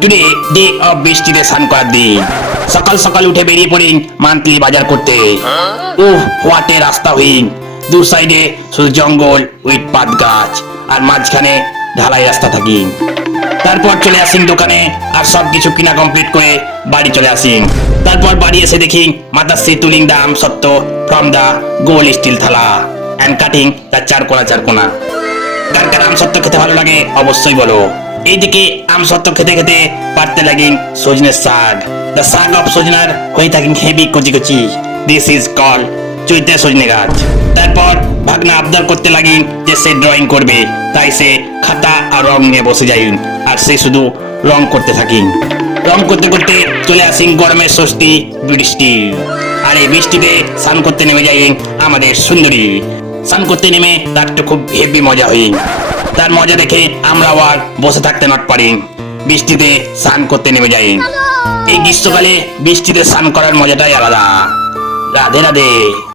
Today day of বৃষ্টিতে স্নান করার দিন। সকাল সকাল উঠে বেরিয়ে পড়িন মান্থলি বাজার করতে। উহ, হোয়াট এ রাস্তা হইন। দু সাইডে শুধু জঙ্গল উইথ পাত গাছ, আর মাঝখানে ঢালাই রাস্তা থাকি। তারপর চলে আসিন দোকানে, আর সবকিছু কিনা কমপ্লিট করে বাড়ি চলে আসিন। তারপর বাড়ি এসে দেখি মাতাশ্রী তুলিং দা আমসত্ত্ব ফ্রম দা গোল স্টিল থালা অ্যান্ড কাটিং দা চারকোনা। কার কার আমসত্ত্ব খেতে ভালো লাগে অবশ্যই বলো। এইদিকে আমসত্ত্ব খেতে খেতে পারতে লাগিন সজনের শাক। দ্য শাক অফ সজনার হয়ে থাকেন হেভি কচি কচি। দিস ইজ কল চৈতে সজনে গাছ। তারপর ভাগনা আবদার করতে লাগিন যে সে ড্রয়িং করবে, তাই সে খাতা আর রং নিয়ে বসে যাইন, আর সে শুধু রং করতে থাকিন। রং করতে করতে চলে আসিন গরমের স্বস্তি বৃষ্টি। আর এই বৃষ্টিতে স্নান করতে নেমে যাইন আমাদের সুন্দরী। স্নান করতে নেমে তার তো খুব হেভি মজা হই। তার মজা দেখে আমরাও আর বসে থাকতে নট পারি, বৃষ্টিতে স্নান করতে নেমে যাই। এই গ্রীষ্মকালে বৃষ্টিতে স্নান করার মজাটাই আলাদা। রাধে রাধে।